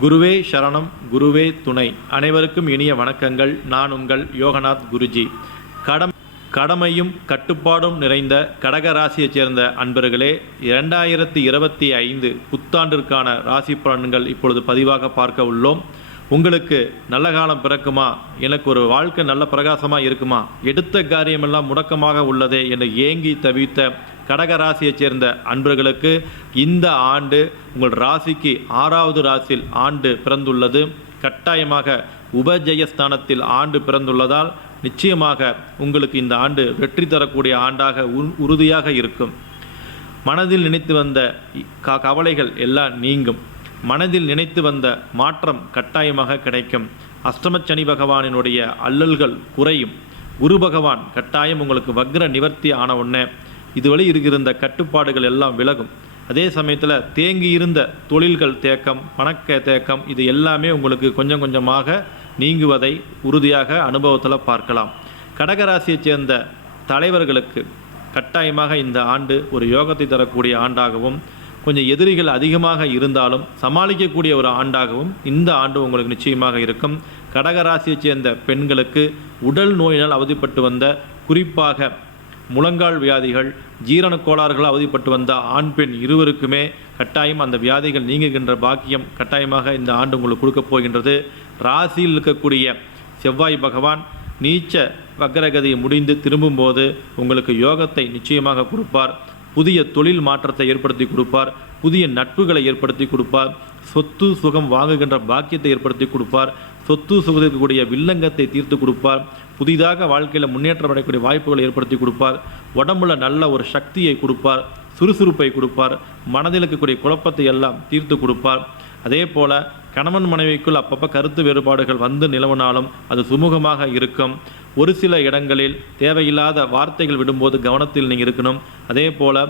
குருவே சரணம் குருவே துணை. அனைவருக்கும் இனிய வணக்கங்கள். நான் உங்கள் யோகநாத் குருஜி. கடம் கடமையும் கட்டுப்பாடும் நிறைந்த கடக ராசியைச் சேர்ந்த அன்பர்களே இரண்டாயிரத்தி இருபத்தி ஐந்து புத்தாண்டிற்கான ராசி பலன்கள் இப்பொழுது பதிவாக பார்க்க உள்ளோம். உங்களுக்கு நல்ல காலம் பிறக்குமா? எனக்கு ஒரு வாழ்க்கை நல்ல பிரகாசமாக இருக்குமா? எடுத்த காரியமெல்லாம் முடக்கமாக உள்ளதே என்று ஏங்கி தவித்த கடக ராசியைச் சேர்ந்த அன்பர்களுக்கு இந்த ஆண்டு உங்கள் ராசிக்கு ஆறாவது ராசியில் ஆண்டு பிறந்துள்ளது. கட்டாயமாக உபஜயஸ்தானத்தில் ஆண்டு பிறந்துள்ளதால் நிச்சயமாக உங்களுக்கு இந்த ஆண்டு வெற்றி தரக்கூடிய ஆண்டாக உறுதியாக இருக்கும். மனதில் நினைத்து வந்த இ- க- கவலைகள் எல்லாம் நீங்கும். மனதில் நினைத்து வந்த மாற்றம் கட்டாயமாக கிடைக்கும். அஷ்டமச்சனி பகவானினுடைய அல்லல்கள் குறையும். குரு பகவான் கட்டாயம் உங்களுக்கு வக்ர நிவர்த்தி ஆன உடனே இதுவரை இருக்கிற கட்டுப்பாடுகள் எல்லாம் விலகும். அதே சமயத்தில் தேங்கி இருந்த தொழில்கள் தேக்கம் பணக்க தேக்கம் இது எல்லாமே உங்களுக்கு கொஞ்சம் கொஞ்சமாக நீங்குவதை உறுதியாக அனுபவத்தில் பார்க்கலாம். கடகராசியைச் சேர்ந்த தலைவர்களுக்கு கட்டாயமாக இந்த ஆண்டு ஒரு யோகத்தை தரக்கூடிய ஆண்டாகவும் கொஞ்சம் எதிரிகள் அதிகமாக இருந்தாலும் சமாளிக்கக்கூடிய ஒரு ஆண்டாகவும் இந்த ஆண்டு உங்களுக்கு நிச்சயமாக இருக்கும். கடகராசியைச் சேர்ந்த பெண்களுக்கு உடல் நோயினால் அவதிப்பட்டு வந்த குறிப்பாக முழங்கால் வியாதிகள் ஜீரண கோளாறுகள் அவதிப்பட்டு வந்த ஆண் பெண் இருவருக்குமே கட்டாயம் அந்த வியாதிகள் நீங்குகின்ற பாக்கியம் கட்டாயமாக இந்த ஆண்டு உங்களுக்கு கொடுக்கப் போகின்றது. ராசியில் இருக்கக்கூடிய செவ்வாய் பகவான் நீச்ச வக்கரகதி முடிந்து திரும்பும்போது உங்களுக்கு யோகத்தை நிச்சயமாக கொடுப்பார். புதிய தொழில் மாற்றத்தை ஏற்படுத்தி கொடுப்பார். புதிய நட்புகளை ஏற்படுத்தி கொடுப்பார். சொத்து சுகம் வாங்குகின்ற பாக்கியத்தை ஏற்படுத்தி கொடுப்பார். சொத்து சுகத்திற்குரிய வில்லங்கத்தை தீர்த்து கொடுப்பார். புதிதாக வாழ்க்கையில் முன்னேற்றம் அடையக்கூடிய வாய்ப்புகளை ஏற்படுத்தி கொடுப்பார். உடம்புல நல்ல ஒரு சக்தியை கொடுப்பார். சுறுசுறுப்பை கொடுப்பார். மனதில் இருக்கக்கூடிய குழப்பத்தை எல்லாம் தீர்த்து கொடுப்பார். அதே போல் கணவன் மனைவிக்குள் அப்பப்போ கருத்து வேறுபாடுகள் வந்து நிலவினாலும் அது சுமூகமாக இருக்கும். ஒரு சில இடங்களில் தேவையில்லாத வார்த்தைகள் விடும்போது கவனத்தில் நீங்கள் இருக்கணும். அதே போல்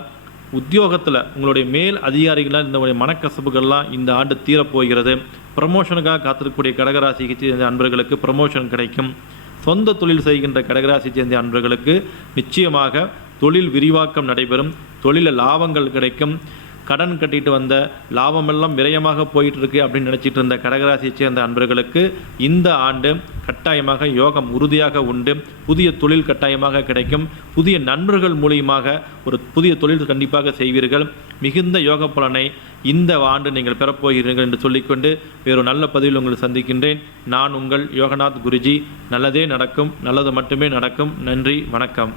உத்தியோகத்தில் உங்களுடைய மேல் அதிகாரிகளால் இந்த மனக்கசப்புகள்லாம் இந்த ஆண்டு தீரப்போகிறது. ப்ரமோஷனுக்காக காத்திருக்கக்கூடிய கடகராசிக்கு சேர்ந்த அன்பர்களுக்கு ப்ரமோஷன் கிடைக்கும். சொந்த தொழில் செய்கின்ற கடகராசி சேர்ந்த அன்பர்களுக்கு நிச்சயமாக தொழில் விரிவாக்கம் நடைபெறும். தொழிலில் லாபங்கள் கிடைக்கும். கடன் கட்டிட்டு வந்த லாபமெல்லாம் விரயமாக போயிட்டு இருக்கு அப்படின்னு நினச்சிட்டு இருந்த கடகராசியைச் சேர்ந்த அன்பர்களுக்கு இந்த ஆண்டு கட்டாயமாக யோகம் உறுதியாக உண்டு. புதிய தொழில் கட்டாயமாக கிடைக்கும். புதிய நண்பர்கள் மூலியமாக ஒரு புதிய தொழில் கண்டிப்பாக செய்வீர்கள். மிகுந்த யோக பலனை இந்த ஆண்டு நீங்கள் பெறப்போகிறீர்கள் என்று சொல்லிக்கொண்டு வேறு நல்ல பதிவில் உங்களை சந்திக்கின்றேன். நான் உங்கள் யோகநாத் குருஜி. நல்லதே நடக்கும். நல்லது மட்டுமே நடக்கும். நன்றி. வணக்கம்.